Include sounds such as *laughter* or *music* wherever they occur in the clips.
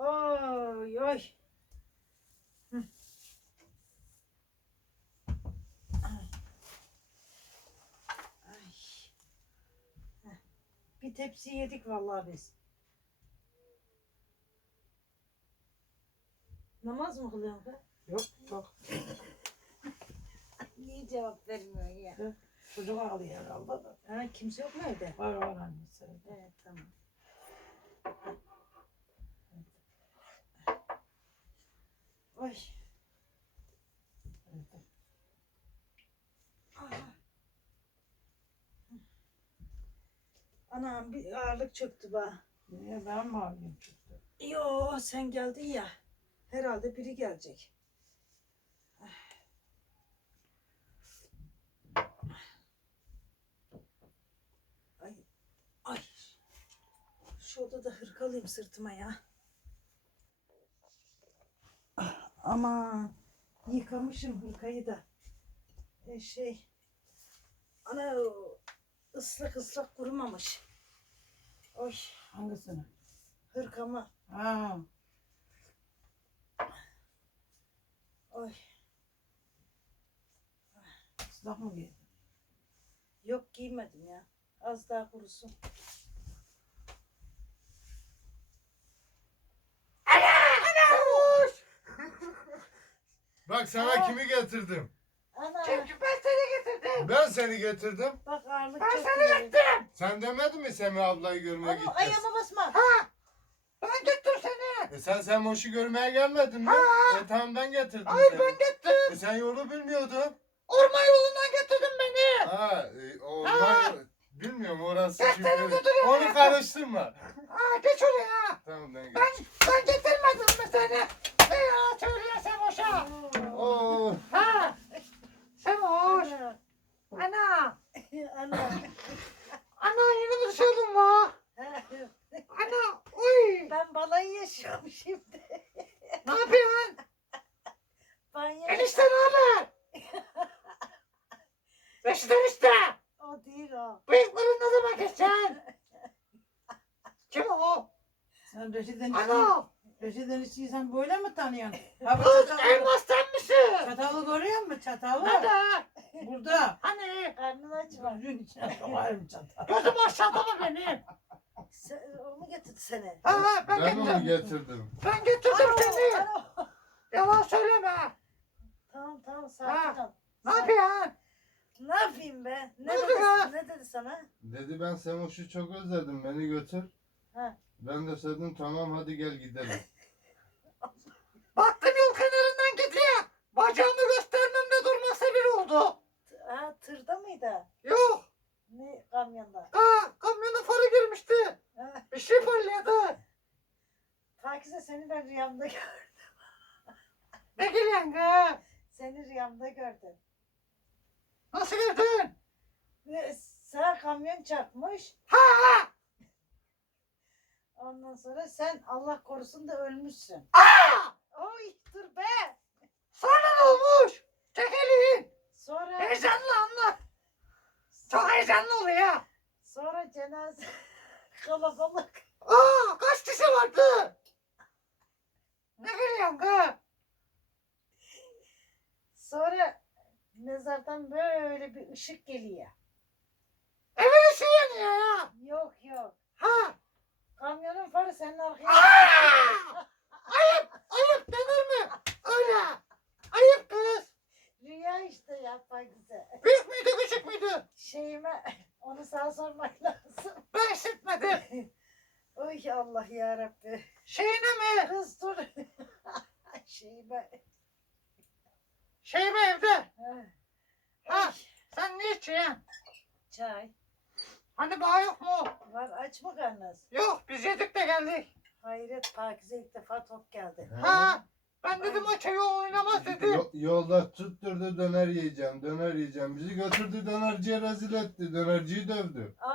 Oy oy. Hı. Ay. Bir tepsi yedik vallahi biz. Namaz mı kılıyorsun kız? Yok yok. Niye cevap vermiyorsun ya? Çocuk ağlıyor herhalde da. Ha, kimse yok mu evde? Var var annesi. Evet tamam. Oy. Anam bir ağırlık çöktü bana. Niye ben mi ağlayayım çıktı? Yo sen geldin ya. Herhalde biri gelecek. Ay. Ay. Şu odada hırkalıyım sırtıma ya. Ama yıkamışım hırkayı da. E şey. Ana ıslak ıslak kurumamış. Oy Hangisini? hırkamı. Ha. Oy. Islak mı giydin? Yok giymedim ya. Az daha kurusun. Bak sana Aa. kimi getirdim. Ana Çünkü ben seni getirdim. Ben seni getirdim. bak ağırlık Ben çok seni iyi. Sen demedin mi Semih ablayı görmeye Ama gideceğiz? ayağıma basma. Ha. Ben getir seni. E sen sen Moş'u görmeye gelmedin mi? Ha. E tamam ben getirdim Ay seni. ben getirdim. E sen yolu bilmiyordun. Orman yolundan getirdin beni. Ha, e, o Ha. orman- bilmiyorum orası şimdi. seni götürüyorum Onu karıştırma. Ha geç oraya. Tamam ben geç. Ben, ben getirmedim mi seni? Ne yalan söylüyorsun boşa? Oo. Ha. Semoş. Ana. Ana. Ana. Ana yeni mi düşürdün la? Ana. Uy. ben balayı yaşıyorum şimdi. Ne yapıyorsun? Banyo. Enişte ne haber? Reşit enişte. O değil o. Bıyıkların ne zaman keseceksin? Kim o? Sen Reşit Enişte'yi, Ana. Reşit Enişte'yi sen böyle mi tanıyorsun? Ha bu Kız elmas sen misin? Musun çatalı? Nerede? Burada. Hani? Karnını açma. Gözün içine sokarım çatalı. Gözüm aşağıda mı benim? Sen, o mu getirdi seni? Ha ha ben, Ben onu getirdim. getirdim. Ben getirdim Alo, seni. alo. Yalan söyleme. Tamam tamam sakin ol. Ne yapıyorsun? Ne yapayım be? Ne, Ne dedi, ne dedi sana? Dedi ben Semoş'u çok özledim beni götür. Ha. Ben de dedim tamam hadi gel gidelim. Baktım yol kenarından gidiyor. Bacağımı oldu. Ha tırda mıydı? Yok. Ne kamyonda? Ha kamyonun farı girmişti. Ha, Bir şey parladı. Pakize seni ben rüyamda gördüm. *laughs* Ne gülüyorsun kız? Seni rüyamda gördüm. Nasıl gördün? Ve Sana kamyon çarpmış. Ha ha. Ondan sonra sen Allah korusun da ölmüşsün. Aa! Oy dur be. Sonra ne olmuş? Çek elini. Sonra Heyecanlı anlat. Çok heyecanlı oluyor. sonra cenaze *laughs* kalabalık. Aa kaç kişi vardı? Ne gülüyorsun kız? Sonra mezardan böyle bir ışık geliyor. Evin ışığı yanıyor ya. Yok yok. Ha. Kamyonun farı senin arkaya. Aa! Ayıp, ayıp denir mi? Öyle. Rüya işte ya Pakize. Büyük müydü, küçük müydü? Şeyime *laughs* onu sana sormak lazım. Ben işitmedim. *laughs* Oy Allah ya Rabbi. Şeyine mi? Kız dur. *laughs* Şeyime. Şey mi evde? Ha. Sen ne içiyorsun? Çay. Hani bağ yok mu? Var aç mı karnınız? Yok, biz yedik de geldik. Hayret Pakize ilk defa top geldi. Ha. Ben dedim o çayı oynamaz dedim. Yo- yolda tutturdu döner yiyeceğim, döner yiyeceğim. Bizi götürdü dönerciye rezil etti. Dönerciyi dövdü. Aa,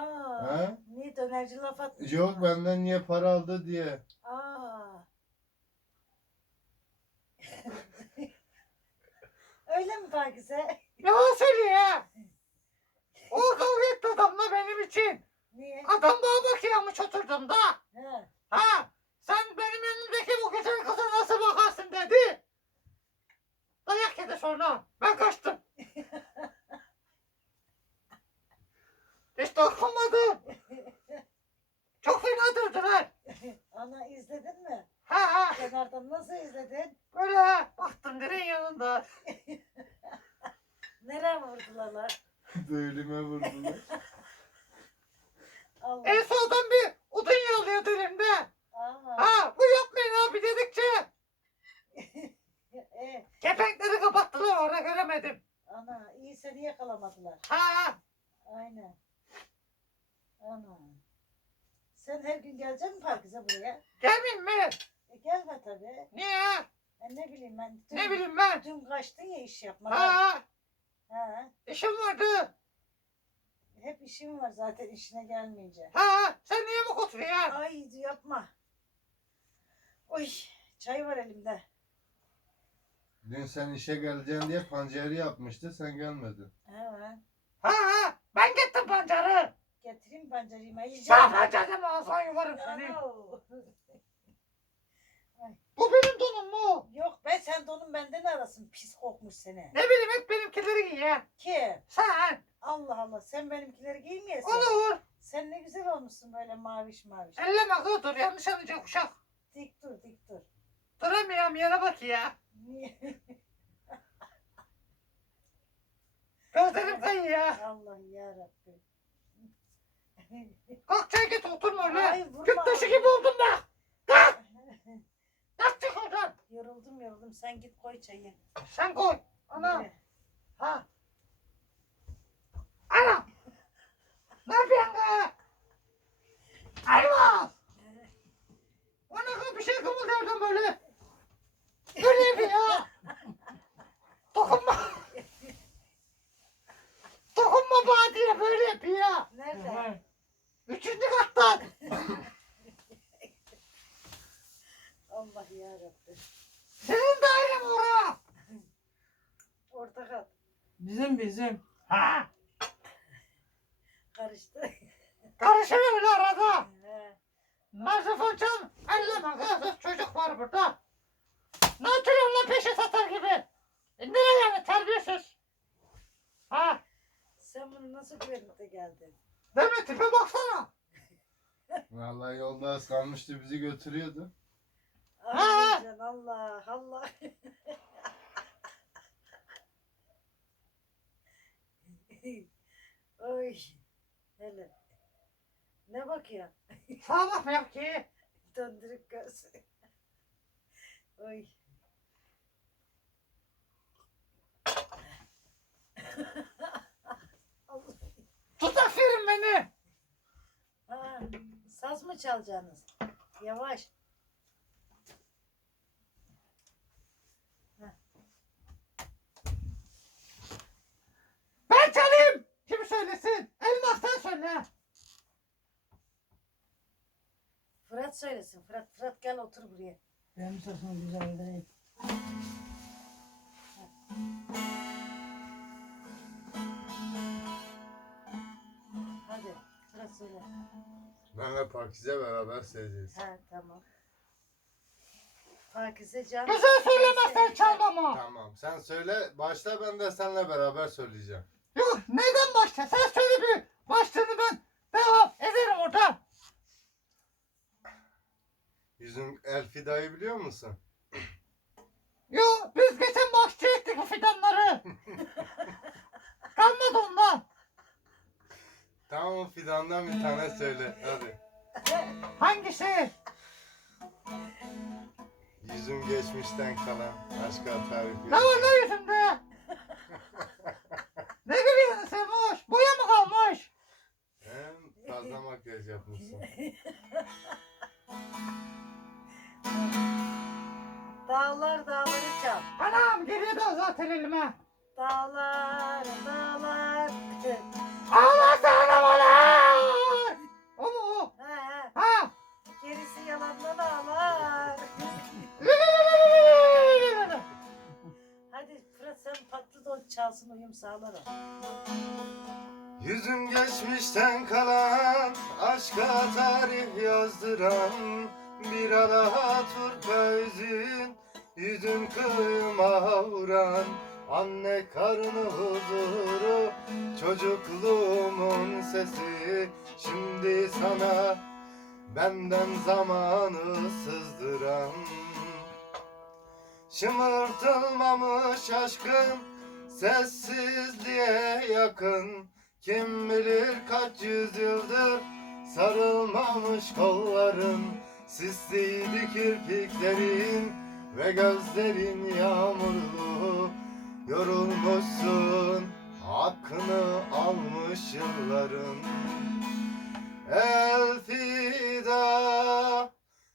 Ha? niye dönerci laf atmış? Yok benden niye para aldı diye. Aa. *laughs* Öyle mi Pakize? Yalan söylüyor ya. O kavga etti adamla benim için. Niye? Adam bana bakıyormuş oturduğumda. Ha. Ha. Sen benim önümdeki bu güzel kıza nasıl bakarsın dedi. Dayak yedi sonra. Ben kaçtım. *laughs* Hiç dokunmadı. Çok fena dövdüler. Ana izledin mi? Ha ha. Kenardan nasıl izledi? Ha. işim vardı. Hep işim var zaten işine gelmeyince. Ha sen niye bu oturuyorsun? Ay yapma. Oy çay var elimde. Dün sen işe geleceksin diye pancarı yapmıştı sen gelmedin. Hemen. Ha ha ben gittim pancarı. Getireyim pancarıyı yiyeceğim. Sen pancarı mı alsan yuvarım seni. *laughs* Bu benim donum mu? Yok be sen donun benden arasın pis kokmuş seni. Ne bileyim hep benimkileri giy ya. Kim? Sen. Allah Allah sen benimkileri giymeyesin. Olur. Sen ne güzel olmuşsun böyle maviş maviş. Elleme kız dur yanlış anlayacak uşak. Dik dur dik dur. Duramıyorum yere bak ya. Niye? *laughs* Gözlerim kayıyor. Allah yarabbim. Kalk çay git oturma öyle. Ay, vurma. Küp taşı gibi oldun bak. Kalk. Kalk çık oradan. yoruldum yoruldum sen git koy çayı. Sen koy. Ana. Yürü. Ha. Ana. Ne yapıyorsun be? Elmas. O ne kadar bir şey kımıldıyordun böyle. Böyle yapıyor ya. Dokunma. Dokunma bana diye böyle yapıyor ya. Nerede? Üçüncü kattan. Allah yarabbim. Senin dairen oraya. Orta kat. Bizim bizim. Ha. Karıştı. Karışır öyle arada. Nazif hocam elleme kız çocuk var burada. Ne oturuyorsun lan peşe satar gibi? E nereye yani terbiyesiz? Ha Sen bunu nasıl de geldin? değil mi tipe baksana. Vallahi yolda az kalmıştı bizi götürüyordu. Ay Allah Allah. *laughs* Oy. Hele. Ne bakıyorsun? Sağa bakmıyor ki. Döndürük göz. Oy. Tut aferin beni. Ha, saz mı çalacaksınız? Yavaş. Ben çalayım. Kim söylesin? Elmas'tan söyle. Fırat söylesin. Fırat, Fırat gel otur buraya. Benim sesim güzel değil. Hadi. Fırat söyle. Benle Pakize beraber seveceğiz. Ha tamam. Pakize can. Güzel söylemezsen çalmama. Tamam sen söyle başla ben de seninle beraber söyleyeceğim. Yok neyden başla? Sen söyle bir. Başlığını ben devam ederim orada. Yüzüm Elfida'yı biliyor musun? Yok biz geçen bahçe ektik bu fidanları. *laughs* Kalmadı ondan. Tamam o fidandan bir tane söyle hadi. Hangisi? Yüzüm geçmişten kalan aşka tarif Ne var ne yüzümde? *laughs* ne gülüyorsun Semoş? Boya mı kalmış? Hem fazla makyaj yapmışsın. Zaten elime. Dağlar dağlar. Ağlasana bana! O mu o? ha, Ha! gerisi yalandan ağlar. Hadi Fırat sen patlı don çalsın uyum sağlar o. Yüzüm geçmişten kalan Aşka tarih yazdıran Bir Alaturka yüzün Yüzün kıyıma vuran Anne karnı huzuru Çocukluğumun sesi. Şimdi sana Benden zamanı sızdıran Şımırtılmamış aşkın Sessizliğe yakın. Kim bilir kaç yüzyıldır Sarılmamış kolların Sisliydi kirpiklerin Ve gözlerin yağmurlu Yorulmuşsun. Hakkını almış yılların. Elfida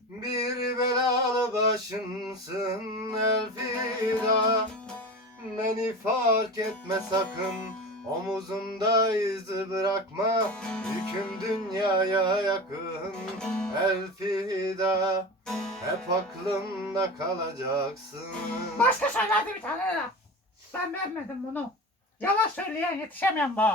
Bir belalı başımsın. Elfida Beni fark etme sakın Omuzumda iz bırakma Yüküm dünyaya yakın Elfida Hep aklımda kalacaksın Başka söylerdi bir tane ya. Ben beğenmedim bunu. Yalan söyleyen yetişemem bu.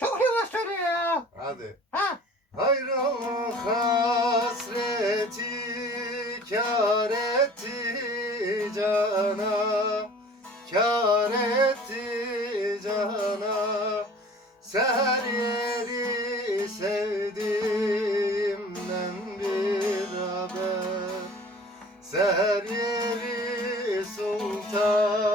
Çok yalan söylüyor ya. Hadi Ha? Ayrılık hasreti kâr etti cana Kâr etti cana. Seher yeri sevdiğimden bir haber. Seher yeri sultanımdan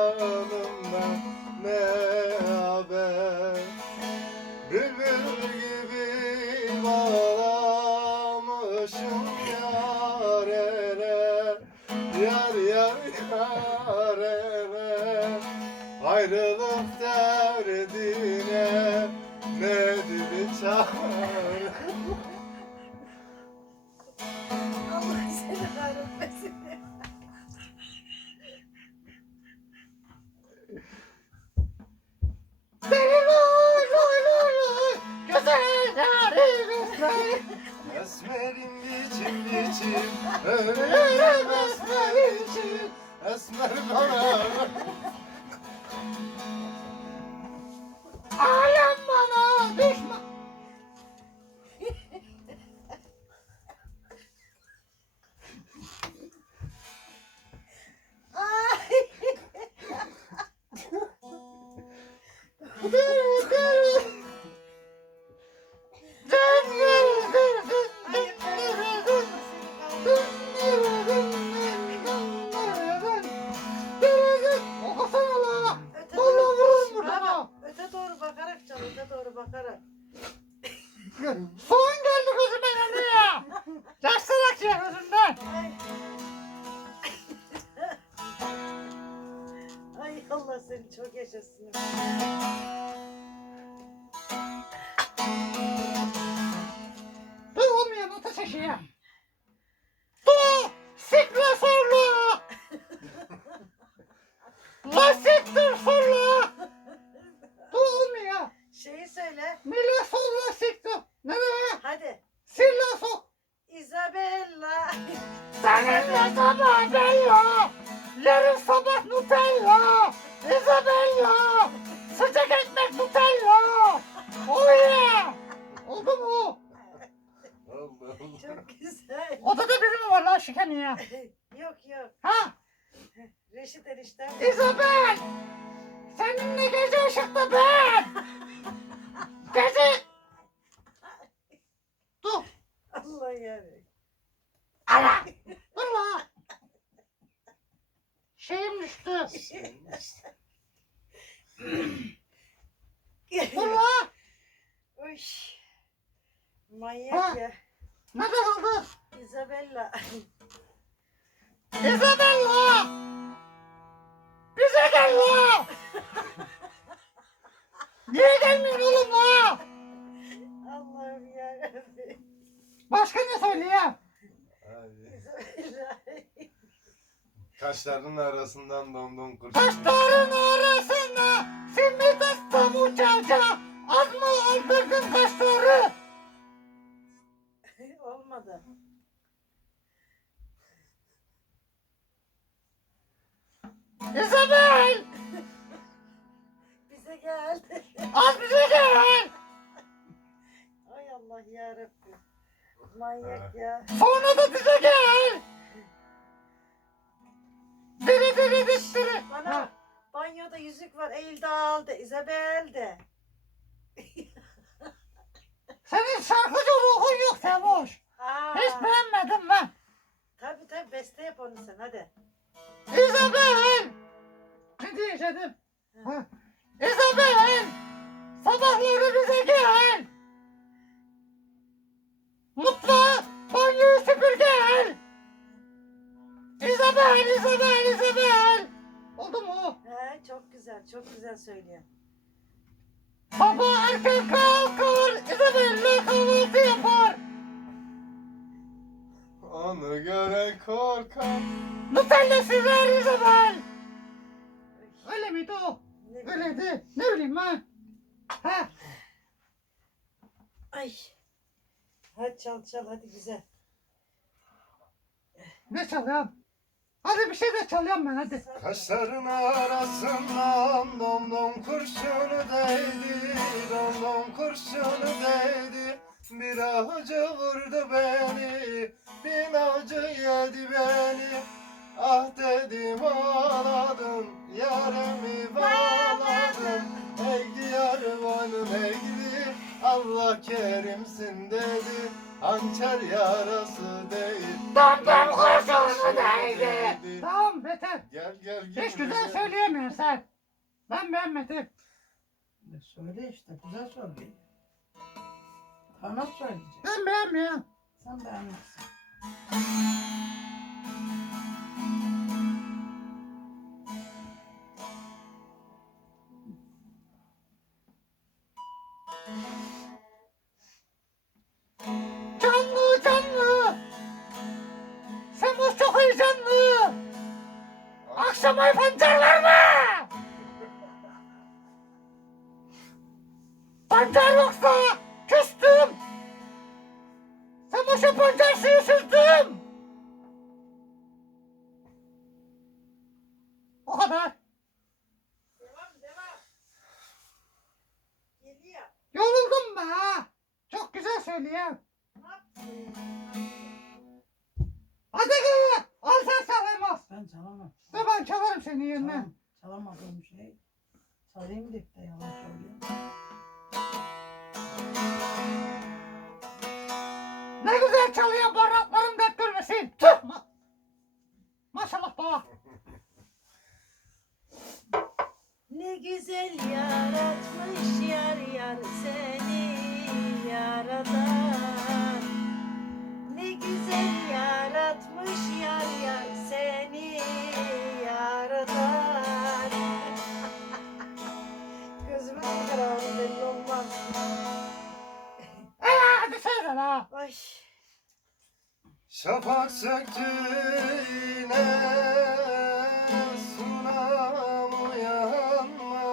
*laughs* Ay. Allah seni çok yaşasın. Bu olmayan ata şaşıyor. Lan şikemi ya? *laughs* yok yok. Ha? Reşit eniştem. Isabel! Seninle gece ışıkta ben! *laughs* Niye gelmiyorsun oğlum la? Allah'ım yarabbim. Başka ne söyleyeyim? Hadi. Isabella. Kaşlarının arasından dondon kurşun Taşların arasında simit attım uçaca. Az mı öldürdün kaşları? Manyak ya. Sonra da bize gel! Diri diri diri. Bana Ha, banyoda yüzük var. Eğildi aldı. Isabel de. *laughs* Senin şarkıcı ruhun yok. Aa, Hiç beğenmedim ben. yap onu sen hadi. İzabel! Ne diyeceğim? Ha. İzabel! Sabahları bize gel! Mutfağa banyoyu süpür gel! İzabel, İzabel, İzabel! Oldu mu? He, çok güzel, çok güzel söylüyor. Sabah erken kalkar, İzabel'le kahvaltı yapar. Onu gören korkar. Nutella sürer İzabel. Öyle miydi o? Ne. Öyleydi. Ne bileyim ben. Ha. Ay. Hadi çal çal hadi güzel. Ne çalıyorum? Hadi bir şey de çalıyorum ben hadi. Kaşların arasından domdom kurşunu değdi Domdom kurşunu değdi Bir acı vurdu beni Bin acı yedi beni Hançer yarası değil Domdom kurşunu değdi. Tamam beter. Gel gel gel. Hiç güzel söyleyemiyorsun sen. Ben beğenmedim. E, Söyle işte güzel söyle. Bana söyleyecek. Ben beğenmiyorum. Sen beğenmezsin. Akşam ay Çalayım deyip de yalan söylüyor. Ne güzel çalıyor barraklarım Şafak söktü yine sunam uyanmaz.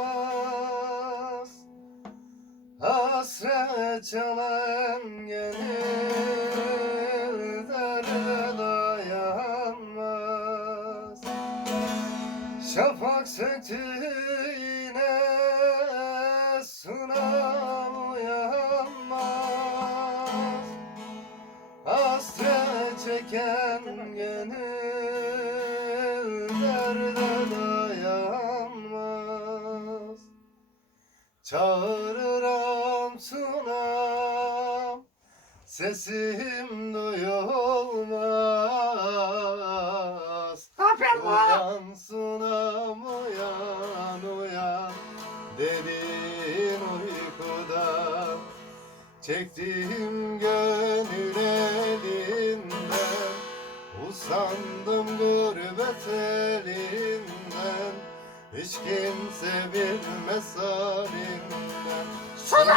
Hasret çalan Sunam Sesim duyulmaz. Ne yapıyorsun la? Uyan sunam uyan uyan. Derin uykudan. Çektiğim gönül elinden. Usandım gurbet elinden. Hiç kimse bilmez halimden Lan!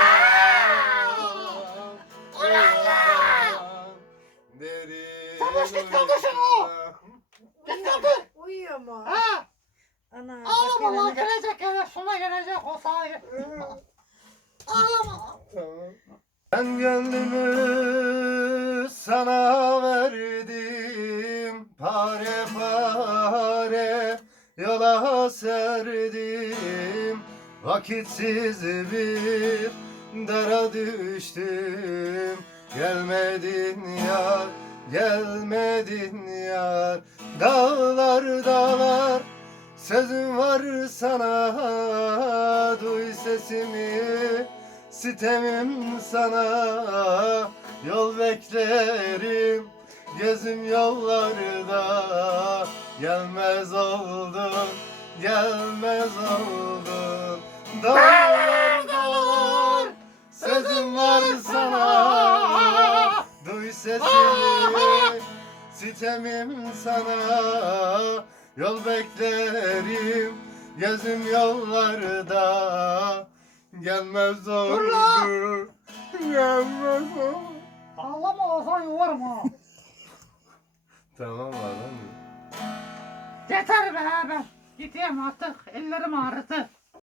Derin Savaş git o! uykudan. Git kaldır. uyuyor mu? Ha, Ana ağlama lan gelecek yere suna gelecek o sahi. Ağlama. Ben gönlümü sana verdim Pare pare yola serdim Vakitsiz bir dara düştüm. Gelmedin yar, gelmedin yar. Dağlar dağlar sözüm var sana. Duy sesimi sitemim sana. Yol beklerim Gözüm yollarda. Gelmez oldun, gelmez oldun. Dağlar dağlar, sözüm var sana. Duy sesimi, sitemim sana. Yol beklerim, gözüm yollarda. Gelmez oldu, gelmez oldu. Ağlama Ozan yuvarım ha. Tamam adam. Yeter be ben. Gideyim artık. Ellerim ağrıdı.